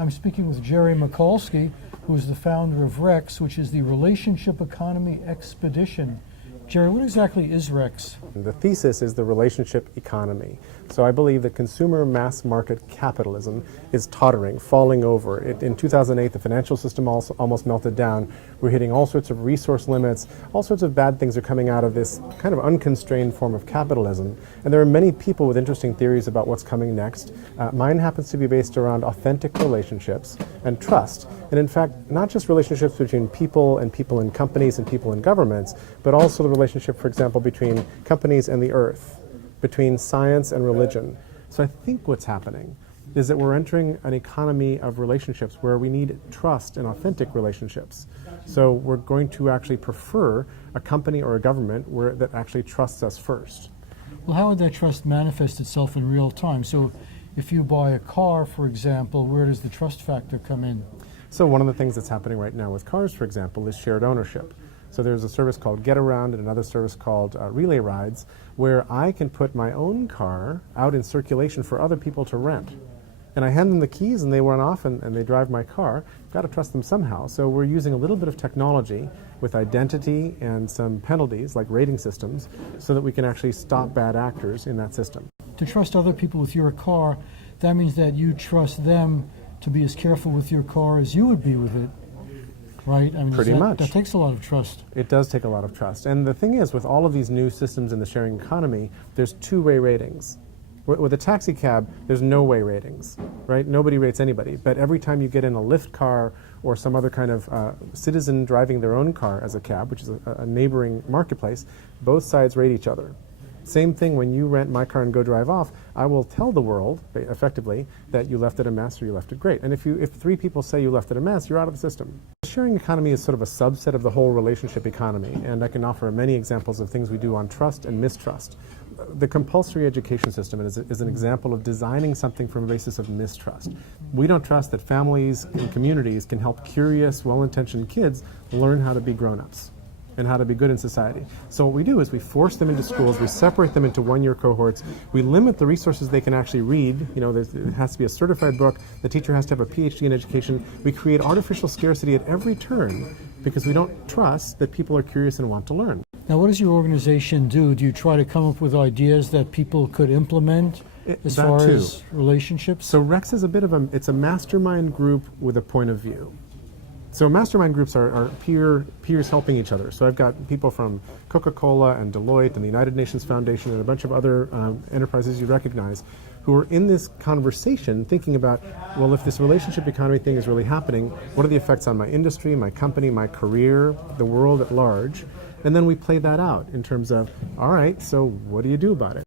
I'm speaking with Jerry Michalski, who is the founder of REX, which is the Relationship Economy Expedition. Jerry, what exactly is REX? The thesis is the relationship economy. So I believe that consumer mass market capitalism is tottering, falling over. In 2008, the financial system also almost melted down. We're hitting all sorts of resource limits. All sorts of bad things are coming out of this kind of unconstrained form of capitalism. And there are many people with interesting theories about what's coming next. Mine happens to be based around authentic relationships and trust. And in fact, not just relationships between people in companies and people in governments, but also the relationship, for example, between companies and the earth, between science and religion. So I think what's happening is that we're entering an economy of relationships where we need trust and authentic relationships. So we're going to actually prefer a company or a government that actually trusts us first. Well, how would that trust manifest itself in real time? So if you buy a car, for example, where does the trust factor come in? So one of the things that's happening right now with cars, for example, is shared ownership. So there's a service called Get Around and another service called Relay Rides, where I can put my own car out in circulation for other people to rent. And I hand them the keys and they run off and they drive my car. Got to trust them somehow. So we're using a little bit of technology with identity and some penalties like rating systems so that we can actually stop bad actors in that system. To trust other people with your car, that means that you trust them to be as careful with your car as you would be with it, right? I mean, pretty much. That takes a lot of trust. It does take a lot of trust. And the thing is, with all of these new systems in the sharing economy, there's two-way ratings. With a taxi cab, there's no-way ratings, right? Nobody rates anybody. But every time you get in a Lyft car or some other kind of citizen driving their own car as a cab, which is a neighboring marketplace, both sides rate each other. Same thing when you rent my car and go drive off, I will tell the world, effectively, that you left it a mess or you left it great. And if three people say you left it a mess, you're out of the system. The sharing economy is sort of a subset of the whole relationship economy, and I can offer many examples of things we do on trust and mistrust. The compulsory education system is an example of designing something from a basis of mistrust. We don't trust that families and communities can help curious, well-intentioned kids learn how to be grown-ups and how to be good in society. So what we do is we force them into schools, we separate them into one-year cohorts, we limit the resources they can actually read. You know, it has to be a certified book, the teacher has to have a PhD in education. We create artificial scarcity at every turn because we don't trust that people are curious and want to learn. Now, what does your organization do? Do you try to come up with ideas that people could implement as far as relationships? So REX is it's a mastermind group with a point of view. So mastermind groups are peers helping each other. So I've got people from Coca-Cola and Deloitte and the United Nations Foundation and a bunch of other enterprises you recognize who are in this conversation thinking about, well, if this relationship economy thing is really happening, what are the effects on my industry, my company, my career, the world at large? And then we play that out in terms of, all right, so what do you do about it?